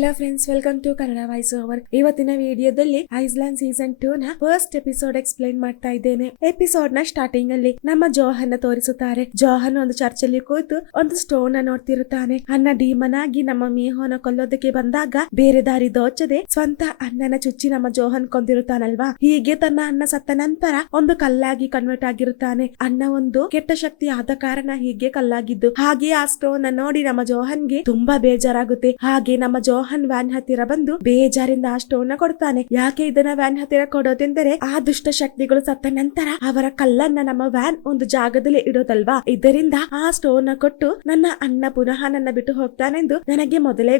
Hello friends, welcome to Kannada voice over. ಇವತ್ತಿನ ವಿಡಿಯೋದಲ್ಲಿ Iceland season 2 ನ ಫಸ್ಟ್ ಎಪಿಸೋಡ್ ಎಕ್ಸ್ಪ್ಲೈನ್ ಮಾಡ್ತಾ ಇದ್ದೇನೆ. ಎಪಿಸೋಡ್ ನ ಸ್ಟಾರ್ಟಿಂಗ್ ಅಲ್ಲಿ ನಮ್ಮ ಜೋಹನ್ ತೋರಿಸುತ್ತಾರೆ. ಜೋಹನ್ ಒಂದು ಚರ್ಚ್ ಅಲ್ಲಿ ಕೂತು ಒಂದು ಸ್ಟೋನ್ ನ ನೋಡ್ತಿರುತ್ತಾನೆ. ಅನ್ನ ಡೀಮನ್ ಆಗಿ ನಮ್ಮ ಮೀಹೋನ ಕೊಲ್ಲೋದಕ್ಕೆ ಬಂದಾಗ ಬೇರೆ ದಾರಿ ದೋಚದೆ ಸ್ವಂತ ಅಣ್ಣನ ಚುಚ್ಚಿ ನಮ್ಮ ಜೋಹನ್ ಕೊಂದಿರುತ್ತಾನಲ್ವಾ. ಹೀಗೆ ತನ್ನ ಅಣ್ಣ ಸತ್ತ ನಂತರ ಒಂದು ಕಲ್ಲಾಗಿ ಕನ್ವರ್ಟ್ ಆಗಿರುತ್ತಾನೆ. ಅಣ್ಣ ಒಂದು ಕೆಟ್ಟ ಶಕ್ತಿ ಆದ ಕಾರಣ ಹೀಗೆ ಕಲ್ಲಾಗಿದ್ದು. ಹಾಗೆ ಆ ಸ್ಟೋನ್ ನ ನೋಡಿ ನಮ್ಮ ಜೋಹನ್ಗೆ ತುಂಬಾ ಬೇಜಾರಾಗುತ್ತೆ. ಹಾಗೆ ನಮ್ಮ ಜೋಹನ್ ವ್ಯಾನ್ ಹತ್ತಿರ ಬಂದು ಬೇಜಾರಿಂದ ಆ ಸ್ಟೋನ್ ನ ಕೊಡ್ತಾನೆ. ಯಾಕೆ ಇದನ್ನ ವ್ಯಾನ್ ಹತ್ತಿರ ಕೊಡೋದೆಂದರೆ ಆ ದುಷ್ಟ ಶಕ್ತಿಗಳು ಸತ್ತ ನಂತರ ಅವರ ಕಲ್ಲನ್ನ ನಮ್ಮ ವ್ಯಾನ್ ಒಂದು ಜಾಗದಲ್ಲಿ ಇಡೋದಲ್ವಾ. ಇದರಿಂದ ಆ ಸ್ಟೋನ್ ನ ಕೊಟ್ಟು ನನ್ನ ಅಣ್ಣ ಪುನಃ ನನ್ನ ಬಿಟ್ಟು ಹೋಗ್ತಾನೆಂದು ನನಗೆ ಮೊದಲೇ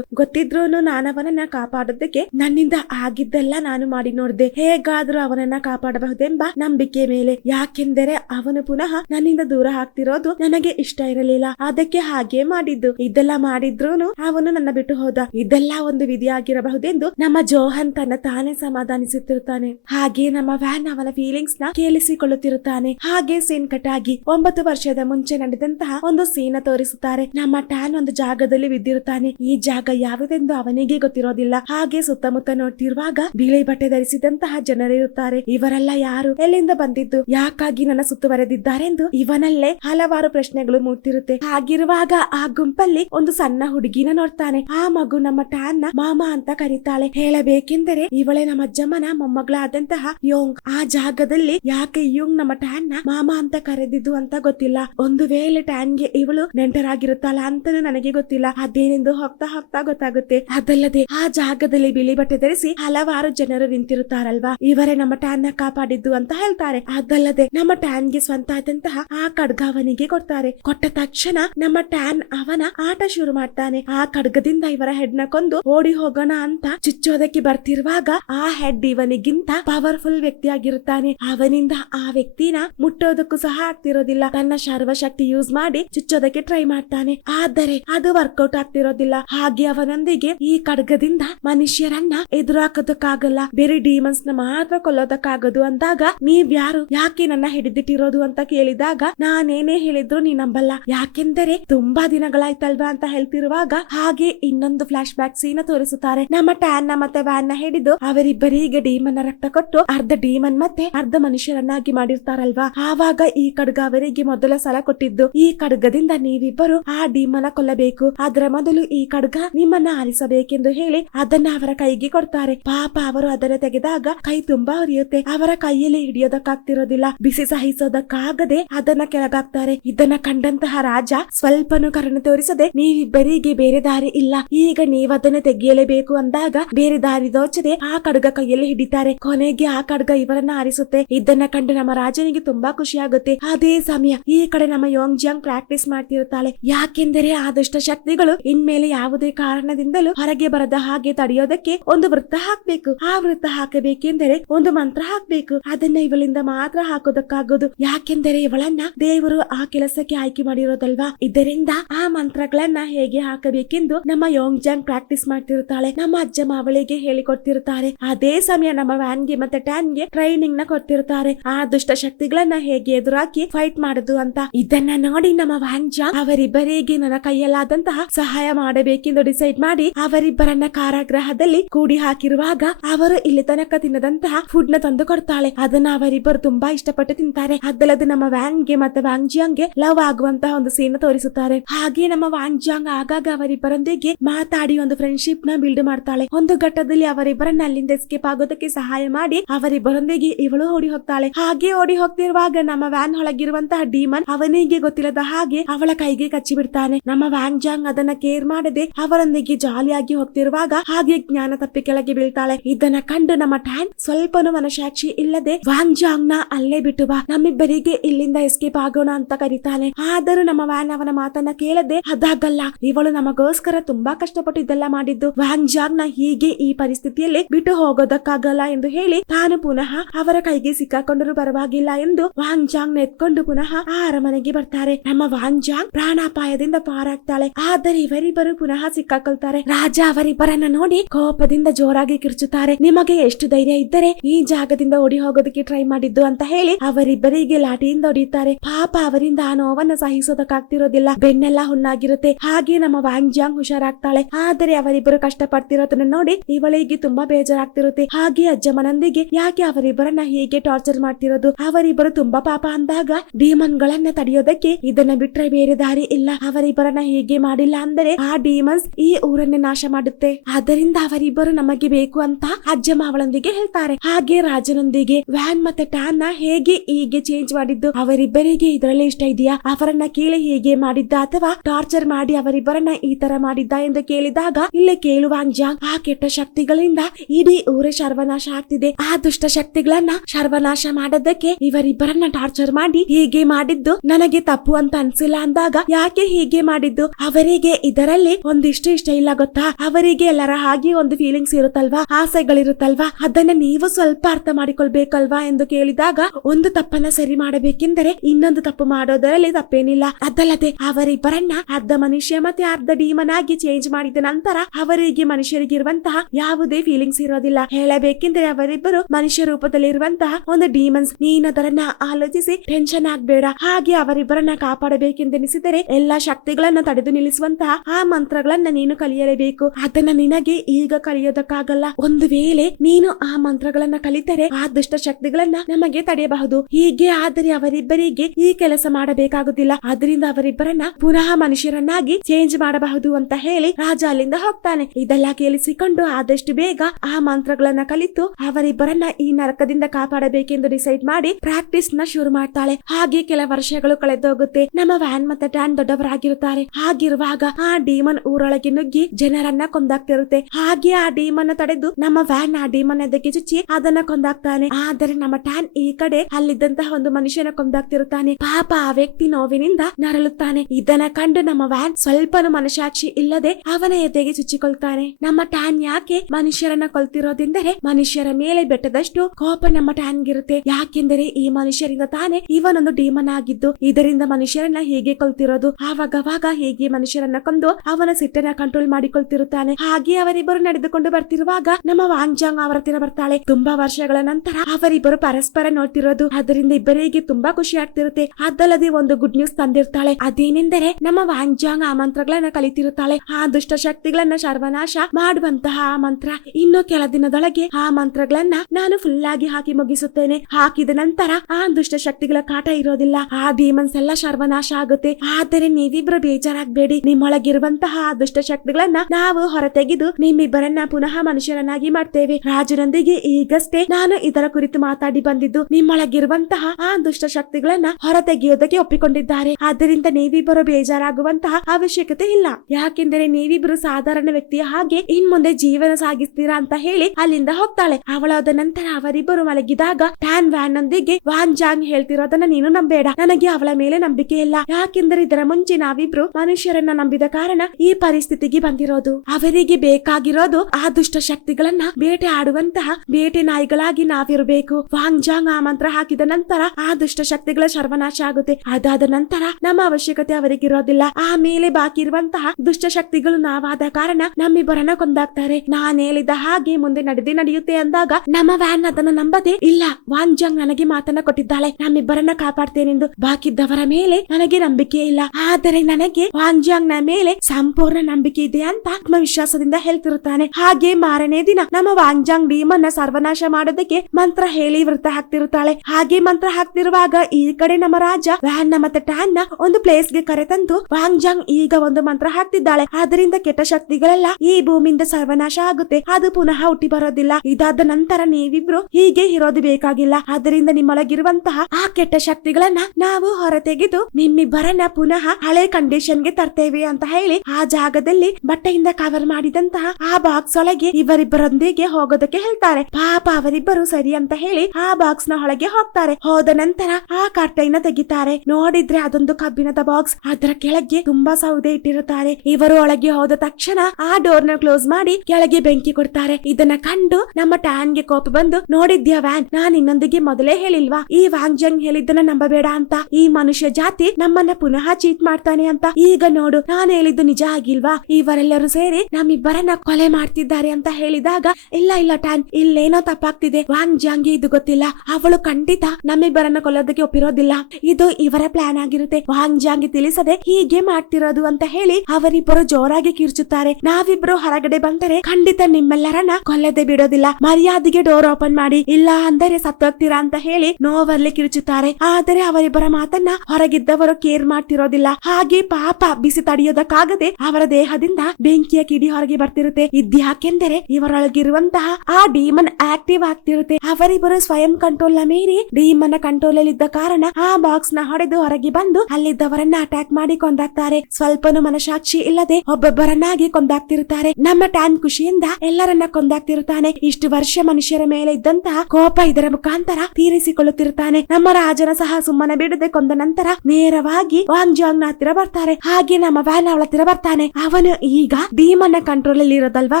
ಗೊತ್ತಿದ್ರು ನಾನು ಅವನನ್ನ ಕಾಪಾಡೋದಕ್ಕೆ ನನ್ನಿಂದ ಆಗಿದ್ದೆಲ್ಲ ನಾನು ಮಾಡಿ ನೋಡಿದೆ. ಹೇಗಾದ್ರೂ ಅವನನ್ನ ಕಾಪಾಡಬಹುದೆಂಬ ನಂಬಿಕೆ ಮೇಲೆ. ಯಾಕೆಂದರೆ ಅವನು ಪುನಃ ನನ್ನಿಂದ ದೂರ ಆಗ್ತಿರೋದು ನನಗೆ ಇಷ್ಟ ಇರಲಿಲ್ಲ. ಅದಕ್ಕೆ ಹಾಗೆ ಮಾಡಿದ್ದು. ಇದೆಲ್ಲ ಮಾಡಿದ್ರೂನು ಅವನು ನನ್ನ ಬಿಟ್ಟು ಹೋದ. ಇದೆಲ್ಲ ಒಂದು ವಿಧಿ ಆಗಿರಬಹುದೆಂದು ನಮ್ಮ ಜೋಹನ್ ತನ್ನ ತಾನೇ ಸಮಾಧಾನಿಸುತ್ತಿರುತ್ತಾನೆ. ಹಾಗೆ ನಮ್ಮ ವ್ಯಾನ್ ಅವನ ಫೀಲಿಂಗ್ಸ್ ನ ಕೇಳಿಸಿಕೊಳ್ಳುತ್ತಿರುತ್ತಾನೆ. ಹಾಗೆ ಸೀನ್ ಕಟ್ ಆಗಿ 9 ವರ್ಷದ ಮುಂಚೆ ನಡೆದಂತಹ ಒಂದು ಸೀನ್ ತೋರಿಸುತ್ತಾರೆ. ನಮ್ಮ ಟ್ಯಾನ್ ಒಂದು ಜಾಗದಲ್ಲಿ ಬಿದ್ದಿರುತ್ತಾನೆ. ಈ ಜಾಗ ಯಾವುದೆಂದು ಅವನಿಗೆ ಗೊತ್ತಿರೋದಿಲ್ಲ. ಹಾಗೆ ಸುತ್ತಮುತ್ತ ನೋಡ್ತಿರುವಾಗ ಬಿಳಿ ಬಟ್ಟೆ ಧರಿಸಿದಂತಹ ಜನರಿರುತ್ತಾರೆ. ಇವರೆಲ್ಲ ಯಾರು, ಎಲ್ಲಿಂದ ಬಂದಿದ್ದು, ಯಾಕಾಗಿ ನನ್ನ ಸುತ್ತುವರೆದಿದ್ದಾರೆಂದು ಇವನಲ್ಲೇ ಹಲವಾರು ಪ್ರಶ್ನೆಗಳು ಮೂಡ್ತಿರುತ್ತೆ. ಹಾಗಿರುವಾಗ ಆ ಗುಂಪಲ್ಲಿ ಒಂದು ಸಣ್ಣ ಹುಡುಗಿನ ನೋಡ್ತಾನೆ. ಆ ಮಗು ನಮ್ಮ ಟ್ಯಾನ್ ನ ಮಾಮ ಅಂತ ಕರೀತಾಳೆ. ಹೇಳಬೇಕೆಂದರೆ ಇವಳೆ ನಮ್ಮ ಅಜ್ಜಮ್ಮನ ಮೊಮ್ಮಗಳಾದಂತಹ ಯೋಂಗ್. ಆ ಜಾಗದಲ್ಲಿ ಯಾಕೆ ಯೋಂಗ್ ನಮ್ಮ ಟ್ಯಾನ್ ನ ಮಾಮ ಅಂತ ಕರೆದಿದ್ದು ಅಂತ ಗೊತ್ತಿಲ್ಲ. ಒಂದು ವೇಳೆ ಟ್ಯಾನ್ ಗೆ ಇವಳು ನೆಂಟರಾಗಿರುತ್ತಲ್ಲ ಅಂತಾನು ನನಗೆ ಗೊತ್ತಿಲ್ಲ. ಅದೇನೆಂದು ಹೋಗ್ತಾ ಗೊತ್ತಾಗುತ್ತೆ. ಅದಲ್ಲದೆ ಆ ಜಾಗದಲ್ಲಿ ಬಿಳಿ ಬಟ್ಟೆ ಧರಿಸಿ ಹಲವಾರು ಜನರು ನಿಂತಿರುತ್ತಾರಲ್ವಾ, ಇವರೇ ನಮ್ಮ ಟ್ಯಾನ್ ನ ಕಾಪಾಡಿದ್ದು ಅಂತ ಹೇಳ್ತಾರೆ. ಅದಲ್ಲದೆ ನಮ್ಮ ಟ್ಯಾನ್ ಗೆ ಸ್ವಂತ ಆದಂತಹ ಆ ಖಡ್ಗ ಅವನಿಗೆ ಕೊಡ್ತಾರೆ. ಕೊಟ್ಟ ತಕ್ಷಣ ನಮ್ಮ ಟ್ಯಾನ್ ಅವನ ಆಟ ಶುರು ಮಾಡ್ತಾನೆ. ಆ ಖಡ್ಗದಿಂದ ಇವರ ಹೆಡ್ ನ ಕೊಂದು ಓಡಿ ಹೋಗೋಣ ಅಂತ ಚುಚ್ಚೋದಕ್ಕೆ ಬರ್ತಿರುವಾಗ ಆ ಹೆಡ್ ಇವನಿಗಿಂತ ಪವರ್ಫುಲ್ ವ್ಯಕ್ತಿ ಆಗಿರುತ್ತಾನೆ. ಅವನಿಂದ ಆ ವ್ಯಕ್ತಿನ ಮುಟ್ಟೋದಕ್ಕೂ ಸಹ ಆಗ್ತಿರೋದಿಲ್ಲ. ತನ್ನ ಸರ್ವಶಕ್ತಿ ಯೂಸ್ ಮಾಡಿ ಚುಚ್ಚೋದಕ್ಕೆ ಟ್ರೈ ಮಾಡ್ತಾನೆ. ಆದರೆ ಅದು ವರ್ಕೌಟ್ ಆಗ್ತಿರೋದಿಲ್ಲ. ಹಾಗೆ ಅವನೊಂದಿಗೆ ಈ ಖಡ್ಗದಿಂದ ಮನುಷ್ಯರನ್ನ ಎದುರು ಹಾಕೋದಕ್ಕಾಗಲ್ಲ, ಬೇರೆ ಡೀಮನ್ಸ್ ನ ಮಾತ್ರ ಕೊಲ್ಲೋದಕ್ಕಾಗದು ಅಂದಾಗ ನೀವ್ಯಾರು, ಯಾಕೆ ನನ್ನ ಹಿಡಿದಿಟ್ಟಿರೋದು ಅಂತ ಕೇಳಿದಾಗ ನಾನೇನೇ ಹೇಳಿದ್ರು ನೀ ನಂಬಲ್ಲ, ಯಾಕೆಂದರೆ ತುಂಬಾ ದಿನಗಳಾಯ್ತಲ್ವಾ ಅಂತ ಹೇಳ್ತಿರುವಾಗ ಹಾಗೆ ಇನ್ನೊಂದು ಫ್ಲಾಶ್ ಬ್ಯಾಕ್ ಸೀನ್ ತೋರಿಸುತ್ತಾರೆ. ನಮ್ಮ ಟ್ಯಾನ್ ನ ಮತ್ತೆ ವ್ಯಾನ್ ನ ಹಿಡಿದು ಅವರಿಬ್ಬರಿಗೆ ಡೀಮನ್ ನ ರಕ್ತ ಕೊಟ್ಟು ಅರ್ಧ ಡೀಮನ್ ಮತ್ತೆ ಅರ್ಧ ಮನುಷ್ಯರನ್ನಾಗಿ ಮಾಡಿರ್ತಾರಲ್ವಾ. ಆವಾಗ ಈ ಖಡ್ಗ ಅವರಿಗೆ ಮೊದಲ ಸಲ ಕೊಟ್ಟಿದ್ದು. ಈ ಖಡ್ಗದಿಂದ ನೀವಿಬ್ಬರು ಆ ಡೀಮನ್ ಕೊಲ್ಲಬೇಕು, ಅದರ ಮೊದಲು ಈ ಖಡ್ಗ ನಿಮ್ಮನ್ನ ಆರಿಸಬೇಕೆಂದು ಹೇಳಿ ಅದನ್ನ ಅವರ ಕೈಗೆ ಕೊಡ್ತಾರೆ. ಪಾಪ ಅವರು ಅದನ್ನ ತೆಗೆದಾಗ ಕೈ ತುಂಬಾ ಉರಿಯುತ್ತೆ. ಅವರ ಕೈಯಲ್ಲಿ ಹಿಡಿಯೋದಕ್ಕಾಗ್ತಿರೋದಿಲ್ಲ. ಬಿಸಿ ಸಹಿಸೋದಕ್ಕಾಗದೆ ಅದನ್ನ ಕೆಳಗಾಕ್ತಾರೆ. ಇದನ್ನ ಕಂಡಂತಹ ರಾಜ ಸ್ವಲ್ಪನೂ ಕರುಣೆ ತೋರಿಸದೆ ನೀವಿಬ್ಬರಿಗೆ ಬೇರೆ ದಾರಿ ಇಲ್ಲ, ಈಗ ನೀವದನ್ನ ತೆಗೆಯಲೇಬೇಕು ಅಂದಾಗ ಬೇರೆ ದಾರಿ ದೋಚದೆ ಆ ಖಡ್ಗ ಕೈಯಲ್ಲಿ ಹಿಡಿತಾರೆ. ಕೊನೆಗೆ ಆ ಖಡ್ಗ ಇವರನ್ನ ಆರಿಸುತ್ತೆ. ಇದನ್ನ ಕಂಡು ನಮ್ಮ ರಾಜನಿಗೆ ತುಂಬಾ ಖುಷಿ ಆಗುತ್ತೆ. ಅದೇ ಸಮಯ ಈ ಕಡೆ ನಮ್ಮ ಯೋಂಗ್ ಜಿಯಾಂಗ್ ಪ್ರಾಕ್ಟೀಸ್ ಮಾಡ್ತಿರುತ್ತಾಳೆ. ಯಾಕೆಂದರೆ ಆ ದುಷ್ಟ ಶಕ್ತಿಗಳು ಇನ್ಮೇಲೆ ಯಾವುದೇ ಕಾರಣದಿಂದಲೂ ಹೊರಗೆ ಬರದ ಹಾಗೆ ತಡೆಯೋದಕ್ಕೆ ಒಂದು ವೃತ್ತ ಹಾಕ್ಬೇಕು. ಆ ವೃತ್ತ ಹಾಕಬೇಕೆಂದರೆ ಒಂದು ಮಂತ್ರ ಹಾಕ್ಬೇಕು. ಅದನ್ನ ಇವಳಿಂದ ಮಾತ್ರ ಹಾಕೋದಕ್ಕಾಗೋದು. ಯಾಕೆಂದರೆ ಇವಳನ್ನ ದೇವರು ಆ ಕೆಲಸಕ್ಕೆ ಆಯ್ಕೆ ಮಾಡಿರೋದಲ್ವಾ. ಇದರಿಂದ ಆ ಮಂತ್ರಗಳನ್ನ ಹೇಗೆ ಹಾಕಬೇಕೆಂದು ನಮ್ಮ ಯೋಂಗ್ ಜಿಯಾಂಗ್ ಪ್ರಾಕ್ಟೀಸ್ ಮಾಡ್ತಿರುತ್ತಾಳೆ. ನಮ್ಮ ಅಜ್ಜಮ್ಮ ಅವಳಿಗೆ ಹೇಳಿಕೊಡ್ತಿರುತ್ತಾರೆ. ಅದೇ ಸಮಯ ನಮ್ಮ ವ್ಯಾನ್ ಗೆ ಮತ್ತೆ ಟ್ಯಾನ್ ಗೆ ಟ್ರೈನಿಂಗ್ ನ ಕೊಡ್ತಿರುತ್ತಾರೆ. ಆ ದುಷ್ಟ ಶಕ್ತಿಗಳನ್ನ ಹೇಗೆ ಎದುರಾಕಿ ಫೈಟ್ ಮಾಡುದು ಅಂತ. ಇದನ್ನ ನೋಡಿ ನಮ್ಮ ವ್ಯಾನ್ ಜಿಯಾಂಗ್ ಅವರಿಬ್ಬರಿಗೆ ನನ್ನ ಕೈಯಲ್ಲಾದಂತಹ ಸಹಾಯ ಮಾಡಬೇಕೆಂದು ಡಿಸೈಡ್ ಮಾಡಿ ಅವರಿಬ್ಬರನ್ನ ಕಾರಾಗೃಹದಲ್ಲಿ ಕೂಡಿ ಹಾಕಿರುವಾಗ ಅವರು ಇಲ್ಲಿ ತನಕ ತಿನ್ನದಂತಹ ಫುಡ್ ನ ತಂದು ಕೊಡ್ತಾಳೆ. ಅದನ್ನ ಅವರಿಬ್ಬರು ತುಂಬಾ ಇಷ್ಟಪಟ್ಟು ತಿಂತಾರೆ. ಅದಲ್ಲದೆ ನಮ್ಮ ವ್ಯಾನ್ ಗೆ ಮತ್ತೆ ವ್ಯಾನ್ ಜಿಯಾಂಗ್ ಗೆ ಲವ್ ಆಗುವಂತಹ ಒಂದು ಸೀನ್ ತೋರಿಸುತ್ತಾರೆ. ಹಾಗೆ ನಮ್ಮ ವ್ಯಾನ್ ಜಿಯಾಂಗ್ ಆಗಾಗ ಅವರಿಬ್ಬರೊಂದಿಗೆ ಮಾತಾಡಿ ಒಂದು ಫ್ರೆಂಡ್ಶಿಪ್ ನ ಬಿಲ್ಡ್ ಮಾಡ್ತಾಳೆ. ಒಂದು ಘಟ್ಟದಲ್ಲಿ ಅವರಿಬ್ಬರನ್ನ ಅಲ್ಲಿಂದ ಎಸ್ಕೇಪ್ ಆಗೋದಕ್ಕೆ ಸಹಾಯ ಮಾಡಿ ಅವರಿಬ್ಬರೊಂದಿಗೆ ಇವಳು ಓಡಿ ಹೋಗ್ತಾಳೆ. ಹಾಗೆ ಓಡಿ ಹೋಗ್ತಿರುವಾಗ ನಮ್ಮ ವ್ಯಾನ್ ಒಳಗಿರುವಂತಹ ಡೀಮನ್ ಅವನಿಗೆ ಗೊತ್ತಿಲ್ಲದ ಹಾಗೆ ಅವಳ ಕೈಗೆ ಕಚ್ಚಿ ಬಿಡ್ತಾನೆ. ನಮ್ಮ ವ್ಯಾನ್ ಜಿಯಾಂಗ್ ಅದನ್ನ ಕೇರ್ ಮಾಡದೆ ಅವರೊಂದಿಗೆ ಜಾಲಿಯಾಗಿ ಹೋಗ್ತಿರುವಾಗ ಹಾಗೆ ಜ್ಞಾನ ತಪ್ಪಿ ಕೆಳಗೆ ಬೀಳ್ತಾಳೆ. ಇದನ್ನ ಕಂಡು ನಮ್ಮ ಟ್ಯಾನ್ ಸ್ವಲ್ಪನೂ ಮನಸಾಕ್ಷಿ ಇಲ್ಲದೆ ವ್ಯಾನ್ ಜಿಯಾಂಗ್ ನ ಅಲ್ಲೇ ಬಿಟ್ಟು ಬಾ, ನಮ್ಮಿಬ್ಬರಿಗೆ ಇಲ್ಲಿಂದ ಎಸ್ಕೇಪ್ ಆಗೋಣ ಅಂತ ಕರೀತಾನೆ. ಆದರೂ ನಮ್ಮ ವ್ಯಾನ್ ಅವನ ಮಾತನ್ನ ಕೇಳದೆ ಅದಾಗಲ್ಲ, ಇವಳು ನಮಗೋಸ್ಕರ ತುಂಬಾ ಕಷ್ಟಪಟ್ಟು ಇದೆಲ್ಲ ಮಾಡಿದ್ದು, ವ್ಯಾನ್ ಜಿಯಾಂಗ್ ನ ಹೀಗೆ ಈ ಪರಿಸ್ಥಿತಿಯಲ್ಲಿ ಬಿಟ್ಟು ಹೋಗೋದಕ್ಕಾಗಲ್ಲ ಎಂದು ಹೇಳಿ ತಾನು ಪುನಃ ಅವರ ಕೈಗೆ ಸಿಕ್ಕಾಕೊಂಡರೂ ಪರವಾಗಿಲ್ಲ ಎಂದು ವ್ಯಾನ್ ಜಿಯಾಂಗ್ ನ ಎತ್ಕೊಂಡು ಪುನಃ ಆ ಅರಮನೆಗೆ ಬರ್ತಾರೆ. ನಮ್ಮ ವ್ಯಾನ್ ಜಿಯಾಂಗ್ ಪ್ರಾಣಾಪಾಯದಿಂದ ಪಾರಾಗ್ತಾಳೆ. ಆದರೆ ಇವರಿಬ್ಬರು ಪುನಃ ಸಿಕ್ಕಾಕೊಳ್ತಾರೆ. ರಾಜ ಅವರಿಬ್ಬರನ್ನ ನೋಡಿ ಕೋಪದಿಂದ ಜೋರಾಗಿ ಕಿರ್ಚುತ್ತಾರೆ. ನಿಮಗೆ ಎಷ್ಟು ಧೈರ್ಯ ಇದ್ದರೆ ಈ ಜಾಗದಿಂದ ಓಡಿ ಹೋಗೋದಕ್ಕೆ ಟ್ರೈ ಮಾಡಿದ್ದು ಅಂತ ಹೇಳಿ ಅವರಿಬ್ಬರಿಗೆ ಲಾಠಿಯಿಂದ ಹೊಡೆಯುತ್ತಾರೆ. ಪಾಪ ಅವರಿಂದ ಆ ನೋವನ್ನ ಸಹಿಸೋದಕ್ಕಾಗ್ತಿರೋದಿಲ್ಲ. ಬೆನ್ನೆಲ್ಲ ಹುಣ್ಣಾಗಿರುತ್ತೆ. ಹಾಗೆ ನಮ್ಮ ವ್ಯಾನ್ ಜಿಯಾಂಗ್ ಹುಷಾರಾಗ್ತಾಳೆ. ಆ ಆದರೆ ಅವರಿಬ್ಬರು ಕಷ್ಟ ಪಡ್ತಿರೋದನ್ನ ನೋಡಿ ಇವಳಿಗೆ ತುಂಬಾ ಬೇಜಾರಾಗ್ತಿರುತ್ತೆ. ಹಾಗೆ ಅಜ್ಜಮ್ಮನೊಂದಿಗೆ ಯಾಕೆ ಅವರಿಬ್ಬರನ್ನ ಹೀಗೆ ಟಾರ್ಚರ್ ಮಾಡ್ತಿರೋದು, ಅವರಿಬ್ಬರು ತುಂಬಾ ಪಾಪ ಅಂದಾಗ ಡಿಮನ್ ಗಳನ್ನ ತಡೆಯೋದಕ್ಕೆ ಇದನ್ನ ಬಿಟ್ರೆ ಬೇರೆ ದಾರಿ ಇಲ್ಲ. ಅವರಿಬ್ಬರನ್ನ ಹೀಗೆ ಮಾಡಿಲ್ಲ ಅಂದರೆ ಆ ಡಿಮನ್ಸ್ ಈ ಊರನ್ನೇ ನಾಶ ಮಾಡುತ್ತೆ. ಆದ್ದರಿಂದ ಅವರಿಬ್ಬರು ನಮಗೆ ಬೇಕು ಅಂತ ಅಜ್ಜಮ್ಮ ಅವಳೊಂದಿಗೆ ಹೇಳ್ತಾರೆ. ಹಾಗೆ ರಾಜನೊಂದಿಗೆ ವ್ಯಾನ್ ಮತ್ತೆ ಟ್ಯಾನ್ ನ ಹೇಗೆ ಹೀಗೆ ಚೇಂಜ್ ಮಾಡಿದ್ದು ಅವರಿಬ್ಬರಿಗೆ ಇದರಲ್ಲಿ ಇಷ್ಟ ಇದೆಯಾ, ಅವರನ್ನ ಕೇಳಿ ಹೀಗೆ ಮಾಡಿದ್ದ ಅಥವಾ ಟಾರ್ಚರ್ ಮಾಡಿ ಅವರಿಬ್ಬರನ್ನ ಈ ತರ ಮಾಡಿದ್ದ ಎಂದು ಕೇಳಿದಾಗ ಇಲ್ಲಿ ಕೇಳುವಾಂಗ್ ಜಾಂಗ್ ಆ ಕೆಟ್ಟ ಶಕ್ತಿಗಳಿಂದ ಇಡೀ ಊರೇ ಸರ್ವನಾಶ ಆಗ್ತಿದೆ. ಆ ದುಷ್ಟ ಶಕ್ತಿಗಳನ್ನ ಸರ್ವನಾಶ ಮಾಡೋದಕ್ಕೆ ಇವರಿಬ್ಬರನ್ನ ಟಾರ್ಚರ್ ಮಾಡಿ ಹೀಗೆ ಮಾಡಿದ್ದು ನನಗೆ ತಪ್ಪು ಅಂತ ಅನ್ಸಿಲ್ಲ ಅಂದಾಗ ಯಾಕೆ ಹೀಗೆ ಮಾಡಿದ್ದು, ಅವರಿಗೆ ಇದರಲ್ಲಿ ಒಂದಿಷ್ಟು ಇಷ್ಟ ಇಲ್ಲ ಗೊತ್ತಾ, ಅವರಿಗೆ ಎಲ್ಲರ ಹಾಗೆ ಒಂದು ಫೀಲಿಂಗ್ಸ್ ಇರುತ್ತಲ್ವಾ, ಆಸೆಗಳಿರುತ್ತಲ್ವಾ, ಅದನ್ನ ನೀವು ಸ್ವಲ್ಪ ಅರ್ಥ ಮಾಡಿಕೊಳ್ಬೇಕಲ್ವಾ ಎಂದು ಕೇಳಿದಾಗ ಒಂದು ತಪ್ಪನ್ನ ಸರಿ ಮಾಡಬೇಕೆಂದರೆ ಇನ್ನೊಂದು ತಪ್ಪು ಮಾಡೋದರಲ್ಲಿ ತಪ್ಪೇನಿಲ್ಲ. ಅದಲ್ಲದೆ ಅವರಿಬ್ಬರನ್ನ ಅರ್ಧ ಮನುಷ್ಯ ಮತ್ತೆ ಅರ್ಧ ಡಿಮನ್ ಆಗಿ ಚೇಂಜ್ ಮಾಡಿದ ನಂತರ ಅವರಿಗೆ ಮನುಷ್ಯರಿಗಿರುವಂತಹ ಯಾವುದೇ ಫೀಲಿಂಗ್ಸ್ ಇರೋದಿಲ್ಲ. ಹೇಳಬೇಕೆಂದರೆ ಅವರಿಬ್ಬರು ಮನುಷ್ಯ ರೂಪದಲ್ಲಿರುವಂತಹ ಒಂದು ಡಿಮನ್ಸ್. ನೀನದರನ್ನ ಆಲೋಚಿಸಿ ಟೆನ್ಷನ್ ಆಗ್ಬೇಡ. ಹಾಗೆ ಅವರಿಬ್ಬರನ್ನ ಕಾಪಾಡಬೇಕೆಂದೆನಿಸಿದರೆ ಎಲ್ಲಾ ಶಕ್ತಿಗಳನ್ನ ತಡೆದು ನಿಲ್ಲಿಸುವಂತಹ ಆ ಮಂತ್ರಗಳನ್ನ ನೀನು ಕಲಿಯಲೇಬೇಕು. ಅದನ್ನ ನಿನಗೆ ಈಗ ಕಲಿಯೋದಕ್ಕಾಗಲ್ಲ. ಒಂದು ವೇಳೆ ನೀನು ಆ ಮಂತ್ರಗಳನ್ನ ಕಲಿತರೆ ಆ ದುಷ್ಟ ಶಕ್ತಿಗಳನ್ನ ನಮಗೆ ತಡೆಯಬಹುದು. ಹೀಗೆ ಆದರೆ ಅವರಿಬ್ಬರಿಗೆ ಈ ಕೆಲಸ ಮಾಡಬೇಕಾಗುತ್ತಿಲ್ಲ. ಅದರಿಂದ ಅವರಿಬ್ಬರನ್ನ ಪುನಃ ಮನುಷ್ಯರನ್ನಾಗಿ ಚೇಂಜ್ ಮಾಡಬಹುದು ಅಂತ ಹೇಳಿ ರಾಜ ಅಲ್ಲಿಂದ ಹೋಗ್ತಾನೆ. ಇದೆಲ್ಲ ಕೇಳಿಸಿಕೊಂಡು ಆದಷ್ಟು ಬೇಗ ಆ ಮಂತ್ರಗಳನ್ನ ಕಲಿತು ಅವರಿಬ್ಬರನ್ನ ಈ ನರಕದಿಂದ ಕಾಪಾಡಬೇಕೆಂದು ಡಿಸೈಡ್ ಮಾಡಿ ಪ್ರಾಕ್ಟೀಸ್ ನ ಶುರು ಮಾಡ್ತಾಳೆ. ಹಾಗೆ ಕೆಲ ವರ್ಷಗಳು ಕಳೆದೋಗುತ್ತೆ. ನಮ್ಮ ವ್ಯಾನ್ ಮತ್ತೆ ಟ್ಯಾನ್ ದೊಡ್ಡವರಾಗಿರುತ್ತಾರೆ. ಹಾಗಿರುವಾಗ ಆ ಡಿಮನ್ ಊರೊಳಗೆ ನುಗ್ಗಿ ಜನರನ್ನ ಕೊಂದಾಗ್ತಿರುತ್ತೆ. ಹಾಗೆ ಆ ಡಿಮನ್ ತಡೆದು ನಮ್ಮ ವ್ಯಾನ್ ಆ ಡಿಮನ್ ಎದಕ್ಕೆ ಚುಚ್ಚಿ ಅದನ್ನ ಕೊಂದಾಗ್ತಾನೆ. ಆದರೆ ನಮ್ಮ ಟ್ಯಾನ್ ಈ ಕಡೆ ಅಲ್ಲಿದ್ದಂತಹ ಒಂದು ಮನುಷ್ಯನ ಕೊಂದಾಗ್ತಿರುತ್ತಾನೆ. ಪಾಪ ಆ ವ್ಯಕ್ತಿ ನೋವಿನಿಂದ ನರಳುತ್ತಾನೆ. ಇದನ್ನ ಕಂಡು ನಮ್ಮ ವ್ಯಾನ್ ಸ್ವಲ್ಪನೂ ಮನಸಾಕ್ಷಿ ಇಲ್ಲದೆ ಅವನ ಎದೆಗೆ ಚುಚ್ಚಿಕೊಳ್ತಾನೆ. ನಮ್ಮ ಟ್ಯಾನ್ ಯಾಕೆ ಮನುಷ್ಯರನ್ನ ಕೊಲ್ತಿರೋದೆಂದರೆ ಮನುಷ್ಯರ ಮೇಲೆ ಬೆಟ್ಟದಷ್ಟು ಕೋಪ ನಮ್ಮ ಟ್ಯಾನ್ಗಿರುತ್ತೆ. ಯಾಕೆಂದರೆ ಈ ಮನುಷ್ಯರಿಂದ ತಾನೇ ಇವನೊಂದು ಡಿಮನ್ ಆಗಿದ್ದು ಇದರಿಂದ ಮನುಷ್ಯರನ್ನ ಹೀಗೆ ಕೊಲ್ತಿರೋದು. ಆವಾಗವಾಗ ಹೀಗೆ ಮನುಷ್ಯರನ್ನ ಕೊಂದು ಅವನ ಸಿಟ್ಟನ್ನ ಕಂಟ್ರೋಲ್ ಮಾಡಿಕೊಳ್ತಿರುತ್ತಾನೆ. ಹಾಗೆ ಅವರಿಬ್ಬರು ನಡೆದುಕೊಂಡು ಬರ್ತಿರುವಾಗ ನಮ್ಮ ವಾಂಗ್ಜಾಂಗ್ ಅವರ ಹತ್ತಿರ ಬರ್ತಾಳೆ. ತುಂಬಾ ವರ್ಷಗಳ ನಂತರ ಅವರಿಬ್ಬರು ಪರಸ್ಪರ ನೋಡ್ತಿರೋದು. ಅದರಿಂದ ಇಬ್ಬರಿಗೆ ತುಂಬಾ ಖುಷಿ ಆಗ್ತಿರುತ್ತೆ. ಅದಲ್ಲದೆ ಒಂದು ಗುಡ್ ನ್ಯೂಸ್ ತಂದಿರ್ತಾಳೆ. ಅದೇನೆಂದರೆ ನಮ್ಮ ವಾಂಗ್ಜಾಂಗ್ ಆ ಮಂತ್ರಗಳನ್ನ ಕಲಿತಿರುತ್ತಾಳೆ. ಆ ದುಷ್ಟ ಶಕ್ತಿಗಳನ್ನ ಸರ್ವನಾಶ ಮಾಡುವಂತಹ ಆ ಮಂತ್ರ. ಇನ್ನು ಕೆಲ ದಿನದೊಳಗೆ ಆ ಮಂತ್ರಗಳನ್ನ ನಾನು ಫುಲ್ ಆಗಿ ಹಾಕಿ ಮುಗಿಸುತ್ತೇನೆ. ಹಾಕಿದ ನಂತರ ಆ ದುಷ್ಟ ಶಕ್ತಿಗಳ ಕಾಟ ಇರೋದಿಲ್ಲ. ಆ ಡಿಮನ್ಸ್ ಎಲ್ಲ ಸರ್ವನಾಶ ಆಗುತ್ತೆ. ಆದರೆ ನೀವಿಬ್ರು ಬೇಜಾರಾಗಬೇಡಿ. ನಿಮ್ಮೊಳಗಿರುವಂತಹ ಆ ದುಷ್ಟ ಶಕ್ತಿಗಳನ್ನ ನಾವು ಹೊರತೆಗೆದು ನಿಮ್ಮಿಬ್ಬರನ್ನ ಪುನಃ ಮನುಷ್ಯರನ್ನಾಗಿ ಮಾಡ್ತೇವೆ. ರಾಜನೊಂದಿಗೆ ಈಗಷ್ಟೇ ನಾನು ಇದರ ಕುರಿತು ಮಾತಾಡಿ ಬಂದಿದ್ದು. ನಿಮ್ಮೊಳಗಿರುವಂತಹ ಆ ದುಷ್ಟ ಶಕ್ತಿಗಳನ್ನ ಹೊರತೆಗೆಯೋದಕ್ಕೆ ಒಪ್ಪಿಕೊಂಡಿದ್ದಾರೆ. ಆದ್ದರಿಂದ ನೀವಿಬ್ಬರು ಬೇಜಾರಾಗುವಂತಹ ಅವಶ್ಯಕತೆ ಇಲ್ಲ. ಯಾಕೆಂದರೆ ನೀವಿಬ್ರು ಸಾಧಾರಣ ವ್ಯಕ್ತಿಯ ಹಾಗೆ ಇನ್ ಮುಂದೆ ಜೀವನ ಸಾಗಿಸ್ತೀರಾ ಅಂತ ಹೇಳಿ ಅಲ್ಲಿಂದ ಹೋಗ್ತಾಳೆ. ಅವಳಾದ ನಂತರ ಅವರಿಬ್ಬರು ಮಲಗಿದಾಗ ಟ್ಯಾನ್ ವ್ಯಾನ್ ನೊಂದಿಗೆ ವಾಂಗ್ಜಾಂಗ್ ಹೇಳ್ತಿರೋದನ್ನ ನೀನು ನಂಬೇಡ. ನನಗೆ ಅವಳ ಮೇಲೆ ನಂಬಿಕೆ ಇಲ್ಲ. ಯಾಕೆಂದರೆ ಇದರ ಮುಂಚೆ ನಾವಿಬ್ರು ಮನುಷ್ಯರನ್ನ ನಂಬಿದ ಕಾರಣ ಈ ಪರಿಸ್ಥಿತಿಗೆ ಬಂದಿರೋದು. ಅವರಿಗೆ ಬೇಕಾಗಿರೋದು ಆ ದುಷ್ಟ ಶಕ್ತಿಗಳನ್ನ ಬೇಟೆ ಆಡುವಂತಹ ಬೇಟೆ ನಾಯಿಗಳಾಗಿ ನಾವಿರಬೇಕು. ವಾಂಗ್ಜಾಂಗ್ ಆ ಮಂತ್ರ ಹಾಕಿದ ನಂತರ ಆ ದುಷ್ಟ ಶಕ್ತಿಗಳ ಸರ್ವನಾಶ ಆಗುತ್ತೆ. ಅದಾದ ನಂತರ ನಮ್ಮ ಅವಶ್ಯಕತೆ ಅವರಿಗಿರೋದಿಲ್ಲ. ಆಮೇಲೆ ಬಾಕಿ ಇರುವಂತಹ ದುಷ್ಟ ಶಕ್ತಿಗಳು ನಾವಾದ ಕಾರಣ ನಮ್ಮಿಬ್ಬರನ್ನ ಕೊಂದಾಗ್ತಾರೆ. ನಾನ್ ಹೇಳಿದ ಹಾಗೆ ಮುಂದೆ ನಡೆಯುತ್ತೆ ಅಂದಾಗ ನಮ್ಮ ವ್ಯಾನ್ ಅದನ್ನ ನಂಬದೆ ಇಲ್ಲ, ವಾಂಗ್ಜಾಂಗ್ ನನಗೆ ಮಾತನ್ನ ಕೊಟ್ಟಿದ್ದಾಳೆ, ನಮ್ಮಿಬ್ಬರನ್ನ ಕಾಪಾಡ್ತೇನೆಂದು. ಬಾಕಿದ್ದವರ ಮೇಲೆ ನನಗೆ ನಂಬಿಕೆ ಇಲ್ಲ. ಆದರೆ ನನಗೆ ವಾಂಗ್ಜಾಂಗ್ ನ ಮೇಲೆ ಸಂಪೂರ್ಣ ನಂಬಿಕೆ ಇದೆ ಅಂತ ಆತ್ಮವಿಶ್ವಾಸದಿಂದ ಹೇಳ್ತಿರುತ್ತಾನೆ. ಹಾಗೆ ಮಾರನೇ ದಿನ ನಮ್ಮ ವಾಂಗ್ಜಾಂಗ್ ಡಿಮನ್ ನ ಸರ್ವನಾಶ ಮಾಡೋದಕ್ಕೆ ಮಂತ್ರ ಹೇಳಿ ವೃತ್ತ ಹಾಕ್ತಿರುತ್ತಾಳೆ. ಹಾಗೆ ಮಂತ್ರ ಹಾಕ್ತಿರುವಾಗ ಈ ಕಡೆ ನಮ್ಮ ರಾಜ ವ್ಯಾನ್ ನ ಮತ್ತೆ ಟ್ಯಾನ್ ನ ಒಂದು ಪ್ಲೇಸ್ ಗೆ ಕರೆತಂದು ವಾಂಗ್ಜಾಂಗ್ ಈಗ ಒಂದು ಮಂತ್ರ ಹಾಕ್ತಿದ್ದಾಳೆ. ಅದರಿಂದ ಕೆಟ್ಟ ಶಕ್ತಿಗಳೆಲ್ಲ ಈ ಭೂಮಿಯಿಂದ ಸರ್ವನಾಶ ಆಗುತ್ತೆ. ಅದು ಪುನಃ ಹುಟ್ಟಿ ಬರೋದಿಲ್ಲ. ಇದಾದ ನಂತರ ನೀವಿಬ್ರು ಹೀಗೆ ಇರೋದು ಬೇಕಾಗಿಲ್ಲ. ಅದರಿಂದ ನಿಮ್ಮೊಳಗಿರುವಂತಹ ಆ ಕೆಟ್ಟ ಶಕ್ತಿಗಳನ್ನ ನಾವು ಹೊರತೆಗೆದು ನಿಮ್ಮಿಬ್ಬರನ್ನ ಪುನಃ ಹಳೆ ಕಂಡೀಷನ್ ಗೆ ತರ್ತೇವೆ ಅಂತ ಹೇಳಿ ಆ ಜಾಗದಲ್ಲಿ ಬಟ್ಟೆಯಿಂದ ಕವರ್ ಮಾಡಿದಂತಹ ಆ ಬಾಕ್ಸ್ ಒಳಗೆ ಇವರಿಬ್ಬರೊಂದಿಗೆ ಹೋಗೋದಕ್ಕೆ ಹೇಳ್ತಾರೆ. ಪಾಪ ಅವರಿಬ್ಬರು ಸರಿ ಅಂತ ಹೇಳಿ ಆ ಬಾಕ್ಸ್ ನ ಒಳಗೆ ಹೋಗ್ತಾರೆ. ಹೋದ ನಂತರ ಆ ಕರ್ಟೈನ್ ತೆಗಿತಾರೆ. ನೋಡಿದ್ರೆ ಅದೊಂದು ಕಬ್ಬಿಣದ ಬಾಕ್ಸ್. ಅದರ ಕೆಳಗೆ ತುಂಬಾ ಸೌದೆ ಇಟ್ಟಿರುತ್ತಾರೆ. ಇವರು ಒಳಗೆ ಹೋದ ತಕ್ಷಣ ಆ ಡೋರ್ ನ ಕ್ಲೋಸ್ ಮಾಡಿ ಕೆಳಗೆ ಬೆಂಕಿ ಕೊಡ್ತಾರೆ. ಇದನ್ನ ಕಂಡು ನಮ್ಮ ಟ್ಯಾನ್ ಗೆ ಕೋಪ ಬಂದು, ನೋಡಿದ್ಯಾ ವ್ಯಾನ್, ನಾನ್ ಇನ್ನೊಂದಿಗೆ ಮೊದಲೇ ಹೇಳಿಲ್ವಾ ಈ ವಾಂಗ್ಜಾಂಗ್ ಹೇಳಿದ್ದನ್ನ ನಂಬಬೇಡ ಅಂತ. ಈ ಮನುಷ್ಯ ಜಾತಿ ನಮ್ಮನ್ನ ಪುನಃ ಚೀಟ್ ಮಾಡ್ತಾನೆ ಅಂತ. ಈಗ ನೋಡು, ನಾನ್ ಹೇಳಿದ್ದು ನಿಜ ಆಗಿಲ್ವಾ? ಇವರೆಲ್ಲರೂ ಸೇರಿ ನಮ್ಮಿಬ್ಬರನ್ನ ಕೊಲೆ ಮಾಡ್ತಿದ್ದಾರೆ ಅಂತ ಹೇಳಿದಾಗ, ಇಲ್ಲ ಇಲ್ಲ ಟ್ಯಾನ್, ಇಲ್ಲೇನೋ ತಪ್ಪಾಗ್ತಿದೆ. ವಾಂಗ್ಜಾಂಗ್ ಇದು ಗೊತ್ತಿಲ್ಲ. ಅವಳು ಖಂಡಿತ ನಮ್ಮಿಬ್ಬರನ್ನ ಕೊಲ್ಲೋದಕ್ಕೆ ಒಪ್ಪಿರೋದಿಲ್ಲ. ಇದು ಇವರ ಪ್ಲಾನ್ ಆಗಿರುತ್ತೆ. ವಾಂಗ್ಜಾಂಗ್ ತಿಳಿಸದೆ ಹೀಗೆ ಮಾಡ್ತಿರೋದು ಅಂತ ಹೇಳಿ ಅವರಿಬ್ಬರು ಜೋರಾಗಿ ಕಿರ್ಚು ಕಿರುಚುತ್ತಾರೆ. ನಾವಿಬ್ರು ಹೊರಗಡೆ ಬಂದರೆ ಖಂಡಿತ ನಿಮ್ಮೆಲ್ಲರನ್ನ ಕೊಲ್ಲದೆ ಬಿಡೋದಿಲ್ಲ, ಮರ್ಯಾದೆಗೆ ಡೋರ್ ಓಪನ್ ಮಾಡಿ, ಇಲ್ಲ ಅಂದರೆ ಸತ್ತೋಗ್ತೀರಾ ಅಂತ ಹೇಳಿ ನೋವಲ್ಲಿ ಕಿರುಚುತ್ತಾರೆ. ಆದರೆ ಅವರಿಬ್ಬರ ಮಾತನ್ನ ಹೊರಗಿದ್ದವರು ಕೇರ್ ಮಾಡ್ತಿರೋದಿಲ್ಲ. ಹಾಗೆ ಪಾಪ ಬಿಸಿ ತಡೆಯೋದಕ್ಕಾಗದೆ ಅವರ ದೇಹದಿಂದ ಬೆಂಕಿಯ ಕಿಡಿ ಹೊರಗೆ ಬರ್ತಿರುತ್ತೆ. ಇದ್ಯಾಕೆಂದರೆ ಇವರೊಳಗಿರುವಂತಹ ಆ ಡೀಮನ್ ಆಕ್ಟಿವ್ ಆಗ್ತಿರುತ್ತೆ. ಅವರಿಬ್ಬರು ಸ್ವಯಂ ಕಂಟ್ರೋಲ್ ನ ಮೀರಿ ಡೀಮನ್ ಕಂಟ್ರೋಲ್ ಅಲ್ಲಿ ಇದ್ದ ಕಾರಣ ಆ ಬಾಕ್ಸ್ ನ ಹೊಡೆದು ಹೊರಗೆ ಬಂದು ಅಲ್ಲಿದ್ದವರನ್ನ ಅಟ್ಯಾಕ್ ಮಾಡಿ ಕೊಂದಾಕ್ತಾರೆ. ಸ್ವಲ್ಪನೂ ಮನಸಾಕ್ಷಿ ಇಲ್ಲದೆ ಒಬ್ಬೊಬ್ಬರನ್ನಾಗಿ ಕೊಂದಾಕ್ತಿರುತ್ತಾರೆ. ನಮ್ಮ ಟ್ಯಾನ್ ಖುಷಿಯಿಂದ ಎಲ್ಲರನ್ನ ಕೊಂದಾಕ್ತಿರುತ್ತಾನೆ. ಇಷ್ಟು ವರ್ಷ ಮನುಷ್ಯರ ಮೇಲೆ ಇದ್ದಂತಹ ಕೋಪ ಇದರ ಮುಖಾಂತರ ತೀರಿಸಿಕೊಳ್ಳುತ್ತಿರುತ್ತಾನೆ. ನಮ್ಮ ರಾಜನ ಸಹ ಸುಮ್ಮನೆ ಬಿಡದೆ ಕೊಂದ ನಂತರ ನೇರವಾಗಿ ವಾಂಗ್ ಜಾಂಗ್ ನ ಹತ್ತಿರ ಬರ್ತಾರೆ. ಹಾಗೆ ನಮ್ಮ ವ್ಯಾನ್ ಅವಳ ಹತ್ತಿರ ಬರ್ತಾನೆ. ಅವನು ಈಗ ಡೀಮನ್ ನ ಕಂಟ್ರೋಲ್ ಅಲ್ಲಿ ಇರೋದಲ್ವಾ.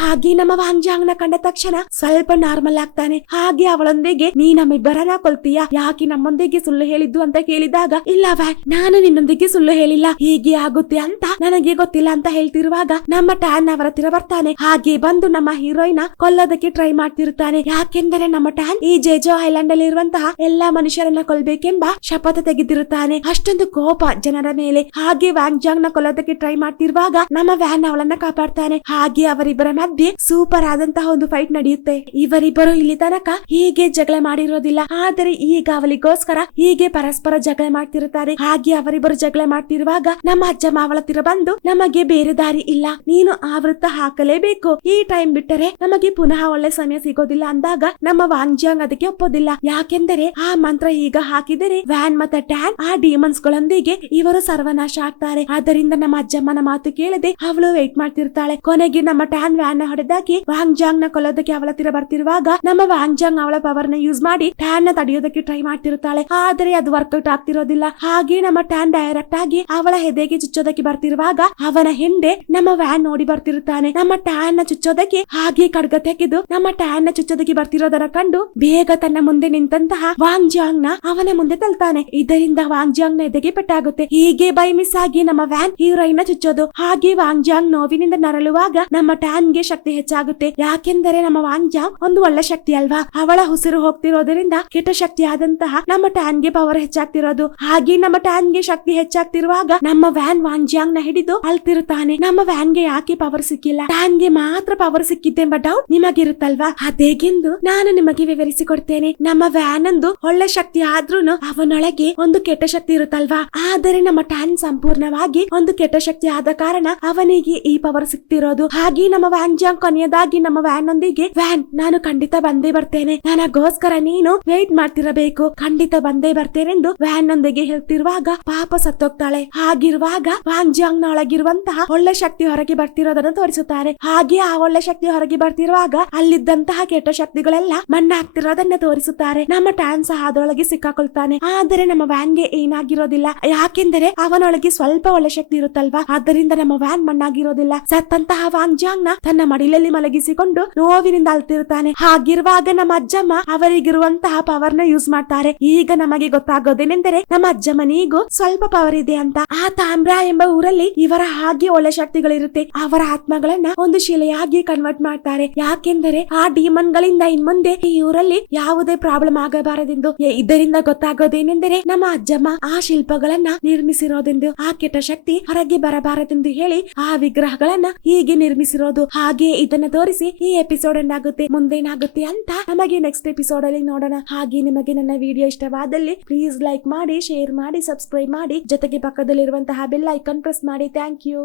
ಹಾಗೆ ನಮ್ಮ ವಾಂಗ್ ಜಾಂಗ್ ನ ಕಂಡ ತಕ್ಷಣ ಸ್ವಲ್ಪ ನಾರ್ಮಲ್ ಆಗ್ತಾನೆ. ಹಾಗೆ ಅವಳೊಂದಿಗೆ ನೀ ನಮ್ಮಿಬ್ಬರನ್ನ ಕೊಲ್ತೀಯಾ, ಯಾಕೆ ನಮ್ಮೊಂದಿಗೆ ಸುಳ್ಳು ಹೇಳಿದ್ದು ಅಂತ ಕೇಳಿದಾಗ, ಇಲ್ಲ ವ್ಯಾನ್, ನಾನು ನಿನ್ನೊಂದಿಗೆ ಸುಳ್ಳು ಹೇಳಿಲ್ಲ, ಹೀಗೆ ಆಗುತ್ತೆ ಅಂತ ನನಗೆ ಗೊತ್ತಿಲ್ಲ ಅಂತ ಹೇಳ್ತಿರುವಾಗ ನಮ್ಮ ಟ್ಯಾನ್ ಅವರ ಹತ್ತಿರ ಬರ್ತಾನೆ. ಹಾಗೆ ಬಂದು ನಮ್ಮ ಹೀರೋಯಿನ್ ಕೊಲ್ಲೋದಕ್ಕೆ ಟ್ರೈ ಮಾಡ್ತಿರುತ್ತಾನೆ. ಯಾಕೆಂದರೆ ನಮ್ಮ ಟ್ಯಾನ್ ಈ ಜೆಜೋ ಐಲ್ಯಾಂಡ್ ಅಲ್ಲಿ ಇರುವಂತಹ ಎಲ್ಲಾ ಮನುಷ್ಯರನ್ನ ಕೊಲ್ಬೇಕೆಂಬ ಶಪಥ ತೆಗೆದಿರುತ್ತಾನೆ. ಅಷ್ಟೊಂದು ಕೋಪ ಜನರ ಮೇಲೆ. ಹಾಗೆ ವ್ಯಾಂಗ್ ಜಾಂಗ್ ನ ಕೊಲ್ಲೋದಕ್ಕೆ ಟ್ರೈ ಮಾಡ್ತಿರುವಾಗ ನಮ್ಮ ವ್ಯಾನ್ ಅವಳನ್ನ ಕಾಪಾಡ್ತಾನೆ. ಹಾಗೆ ಅವರಿಬ್ಬರ ಮಧ್ಯೆ ಸೂಪರ್ ಆದಂತಹ ಒಂದು ಫೈಟ್ ನಡೆಯುತ್ತೆ. ಇವರಿಬ್ಬರು ಇಲ್ಲಿ ತನಕ ಹೀಗೆ ಜಗಳ ಮಾಡಿರೋದಿಲ್ಲ, ಆದರೆ ಈಗ ಅವಳಿಗೋಸ್ಕರ ಹೀಗೆ ಪರಸ್ಪರ ಜಗಳ ಮಾಡ್ತಿರುತ್ತಾರೆ. ಹಾಗೆ ಅವರಿಬ್ಬರು ಜಗಳ ಮಾಡ್ತಿರುವಾಗ ನಮ್ಮ ಅಜ್ಜಮ್ಮ ಅವಳ ಹತ್ತಿರ ಬಂದು, ನಮಗೆ ಬೇರೆ ದಾರಿ ಇಲ್ಲ, ನೀನು ಆ ವೃತ್ತ ಹಾಕಲೇಬೇಕು, ಈ ಟೈಮ್ ಬಿಟ್ಟರೆ ನಮಗೆ ಪುನಃ ಒಳ್ಳೆ ಸಮಯ ಸಿಗೋದಿಲ್ಲ ಅಂದಾಗ ನಮ್ಮ ವಾಂಗ್ ಜಾಂಗ್ ಅದಕ್ಕೆ ಒಪ್ಪೋದಿಲ್ಲ. ಯಾಕೆಂದರೆ ಆ ಮಂತ್ರ ಈಗ ಹಾಕಿದರೆ ವ್ಯಾನ್ ಮತ್ತೆ ಟ್ಯಾನ್ ಆ ಡಿಮನ್ಸ್ ಗಳೊಂದಿಗೆ ಇವರು ಸರ್ವನಾಶ ಆಗ್ತಾರೆ. ಆದ್ದರಿಂದ ನಮ್ಮ ಅಜ್ಜಮ್ಮನ ಮಾತು ಕೇಳದೆ ಅವಳು ವೇಟ್ ಮಾಡ್ತಿರ್ತಾಳೆ. ಕೊನೆಗೆ ನಮ್ಮ ಟ್ಯಾನ್ ವ್ಯಾನ್ ನ ಹೊಡೆದಾಕಿ ವಾಂಗ್ ಜಾಂಗ್ ನ ಕೊಲ್ಲೋದಕ್ಕೆ ಅವಳ ಹತ್ತಿರ ಬರ್ತಿರುವಾಗ ನಮ್ಮ ವಾಂಗ್ ಜಾಂಗ್ ಅವಳ ಪವರ್ ನ ಯೂಸ್ ಮಾಡಿ ಟ್ಯಾನ್ ನ ತಡೆಯೋದಕ್ಕೆ ಟ್ರೈ ಮಾಡ್ತಿರ್ತಾಳೆ. ಆದರೆ ಅದು ವರ್ಕೌಟ್ ಆಗ್ತಿರೋದಿಲ್ಲ. ಹಾಗೆ ನಮ್ಮ ಟ್ಯಾನ್ ಡೈರೆಕ್ಟ್ ಆಗಿ ಅವಳ ಹೆದೆಗೆ ಚುಚ್ಚೋದಕ್ಕೆ ಬರ್ತಿರುವಾಗ ಅವನ ಹಿಂದೆ ನಮ್ಮ ವ್ಯಾನ್ ನೋಡಿ ಬರ್ತಿರುತ್ತಾನೆ. ನಮ್ಮ ಟ್ಯಾನ್ ನ ಚುಚ್ಚೋದಕ್ಕೆ ಹಾಗೆ ಖಡ್ಗ ತೆಗೆದು ನಮ್ಮ ಟ್ಯಾನ್ ನ ಚುಚ್ಚೋದಕ್ಕೆ ಬರ್ತಿರೋದನ್ನ ಕಂಡು ಬೇಗ ತನ್ನ ಮುಂದೆ ನಿಂತಹ ವಾಂಗ್ ಜಾಂಗ್ ನ ಅವನ ಮುಂದೆ ತಳ್ತಾನೆ. ಇದರಿಂದ ವಾಂಗ್ ಜಾಂಗ್ ನ ಎದೆಗೆ ಪೆಟ್ಟಾಗುತ್ತೆ. ಹೀಗೆ ಬೈ ಮಿಸ್ ಆಗಿ ನಮ್ಮ ವ್ಯಾನ್ ಹೀರೋಯಿನ್ ನ ಚುಚ್ಚೋದು. ಹಾಗೆ ವಾಂಗ್ ಜಾಂಗ್ ನೋವಿನಿಂದ ನರಳುವಾಗ ನಮ್ಮ ಟ್ಯಾನ್ ಗೆ ಶಕ್ತಿ ಹೆಚ್ಚಾಗುತ್ತೆ. ಯಾಕೆಂದರೆ ನಮ್ಮ ವಾಂಗ್ ಜಾಂಗ್ ಒಂದು ಒಳ್ಳೆ ಶಕ್ತಿ ಅಲ್ವಾ. ಅವಳ ಉಸಿರು ಹೋಗ್ತಿರೋದ್ರಿಂದ ಕೆಟ್ಟ ಶಕ್ತಿ ಆದಂತಹ ನಮ್ಮ ಟ್ಯಾನ್ ಗೆ ಪವರ್ ಹೆಚ್ಚಾಗ್ತಿರೋದು. ಹಾಗೆ ನಮ್ಮ ಟ್ಯಾನ್ ಗೆ ಶಕ್ತಿ ಹೆಚ್ಚಾಗ್ತಿರುವಾಗ ನಮ್ಮ ವ್ಯಾನ್ ವಾಂಗ್ ಜಾಂಗ್ ನ ಹಿಡಿದು ಅಳ್ತಿರುತ್ತಾನೆ. ನಮ್ಮ ವ್ಯಾನ್ ಗೆ ಯಾಕೆ ಪವರ್ ಸಿಕ್ಕಿಲ್ಲ, ಟ್ಯಾನ್ ಗೆ ಮಾತ್ರ ಪವರ್ ಸಿಕ್ಕಿದ್ದೆಂಬ ಡೌಟ್ ನಿಮಗಿರುತ್ತಲ್ವಾ. ಅದೇಗೆಂದು ನಾನು ನಿಮಗೆ ವಿವರಿಸಿಕೊಡ್ತೇನೆ. ನಮ್ಮ ವ್ಯಾನ್ ಒಂದು ಒಳ್ಳೆ ಶಕ್ತಿ ಆದ್ರೂನು ಅವನೊಳಗೆ ಒಂದು ಕೆಟ್ಟ ಶಕ್ತಿ ಇರುತ್ತಲ್ವಾ. ಆದರೆ ನಮ್ಮ ಟ್ಯಾನ್ ಸಂಪೂರ್ಣವಾಗಿ ಒಂದು ಕೆಟ್ಟ ಶಕ್ತಿ ಆದ ಕಾರಣ ಅವನಿಗೆ ಈ ಪವರ್ ಸಿಕ್ತಿರೋದು. ಹಾಗೆ ನಮ್ಮ ವ್ಯಾನ್ ಜಾಂಗ್ ಕೊನೆಯದಾಗಿ ನಮ್ಮ ವ್ಯಾನ್ ಒಂದಿಗೆ, ವ್ಯಾನ್ ನಾನು ಖಂಡಿತ ಬಂದೇ ಬರ್ತೇನೆ, ನನಗೋಸ್ಕರ ನೀನು ವೇಟ್ ಮಾಡ್ತಿರಬೇಕು, ಖಂಡಿತ ಬಂದೇ ಬರ್ತೇನೆಂದು ವ್ಯಾನ್ ನೊಂದಿಗೆ ಹೇಳ್ತಿರುವಾಗ ಪಾಪ ಸತ್ತೋಗ್ತಾಳೆ. ಹಾಗಿರುವಾಗ ವಾಂಗ್ ಜಾಂಗ್ ನ ಒಳಗಿರುವಂತಹ ಒಳ್ಳೆ ಶಕ್ತಿ ಹೊರಗೆ ಬರ್ತಿರೋದನ್ನು ತೋರಿಸುತ್ತಾರೆ. ಹಾಗೆ ಆ ಒಳ್ಳೆ ಶಕ್ತಿ ಹೊರಗೆ ಬರ್ತಿರುವಾಗ ಅಲ್ಲಿದ್ದಂತಹ ಕೆಟ್ಟ ಶಕ್ತಿಗಳೆಲ್ಲ ಮಣ್ಣಾಗ್ತಿರೋದನ್ನ ತೋರಿಸುತ್ತಾರೆ. ನಮ್ಮ ಟ್ಯಾನ್ ಸಹ ಅದರೊಳಗೆ ಸಿಕ್ಕಾಕೊಳ್ತಾನೆ. ಆದರೆ ನಮ್ಮ ವ್ಯಾನ್ ಗೆ ಏನಾಗಿರೋದಿಲ್ಲ, ಯಾಕೆಂದರೆ ಅವನೊಳಗೆ ಸ್ವಲ್ಪ ಒಳ್ಳೆ ಶಕ್ತಿ ಇರುತ್ತಲ್ವಾ. ಆದ್ದರಿಂದ ನಮ್ಮ ವ್ಯಾನ್ ಮಣ್ಣಾಗಿರೋದಿಲ್ಲ. ಸತ್ತಂತಹ ವಾಂಗ್ ಜಾಂಗ್ ನ ತನ್ನ ಮಡಿಲಲ್ಲಿ ಮಲಗಿಸಿಕೊಂಡು ನೋವಿನಿಂದ ಅಳ್ತಿರುತ್ತಾನೆ. ಹಾಗಿರುವಾಗ ನಮ್ಮ ಅಜ್ಜಮ್ಮ ಅವರಿಗಿರುವಂತಹ ಪವರ್ ನ ಯೂಸ್ ಮಾಡ್ತಾರೆ. ಈಗ ನಮಗೆ ಗೊತ್ತಾಗೋದೇನೆಂದರೆ ನಮ್ಮ ಅಜ್ಜಮ್ಮನಿಗೂ ಸ್ವಲ್ಪ ಪವರ್ ಇದೆ ಅಂತ. ಆ ತಾಮ್ರ ಎಂಬ ಊರಲ್ಲಿ ಇವರ ಹಾಗೆ ಒಳ್ಳೆ ಶಕ್ತಿಗಳಿರುತ್ತೆ. ಅವರ ಆತ್ಮಗಳನ್ನ ಒಂದು ಶಿಲೆಯಾಗಿ ಕನ್ವರ್ಟ್ ಮಾಡ್ತಾರೆ. ಯಾಕೆಂದರೆ ಆ ಡಿಮನ್ ಗಳಿಂದ ಇನ್ಮುಂದೆ ಈ ಊರಲ್ಲಿ ಯಾವುದೇ ಪ್ರಾಬ್ಲಮ್ ಆಗಬಾರದೆಂದು. ಇದರಿಂದ ಗೊತ್ತಾಗೋದೇನೆಂದರೆ ನಮ್ಮ ಅಜ್ಜಮ್ಮ ಆ ಶಿಲ್ಪಗಳನ್ನ ನಿರ್ಮಿಸಿರೋದೆಂದು, ಆ ಕೆಟ್ಟ ಶಕ್ತಿ ಹೊರಗೆ ಬರಬಾರದೆಂದು ಹೇಳಿ ಆ ವಿಗ್ರಹಗಳನ್ನ ಹೀಗೆ ನಿರ್ಮಿಸಿರೋದು. ಹಾಗೆ ಇದನ್ನ ತೋರಿಸಿ ಈ ಎಪಿಸೋಡ್ ಎಂದಾಗುತ್ತೆ. ಮುಂದೇನಾಗುತ್ತೆ ಅಂತ ನಮಗೆ ನೆಕ್ಸ್ಟ್ ಎಪಿಸೋಡ್ ಅಲ್ಲಿ ನೋಡೋಣ. ಹಾಗೆ ನಿಮಗೆ ನನ್ನ ವಿಡಿಯೋ ಇಷ್ಟವಾದಲ್ಲಿ ಪ್ಲೀಸ್ ಲೈಕ್ ಮಾಡಿ, ಶೇರ್ ಮಾಡಿ, ಸಬ್ಸ್ಕ್ರೈಬ್ ಮಾಡಿ, ಜೊತೆಗೆ ಪಕ್ಕದಲ್ಲಿರುವಂತಹ ಬೆಲ್ ಐಕಾನ್ ಪ್ರೆಸ್ ಮಾಡಿ. Thank you.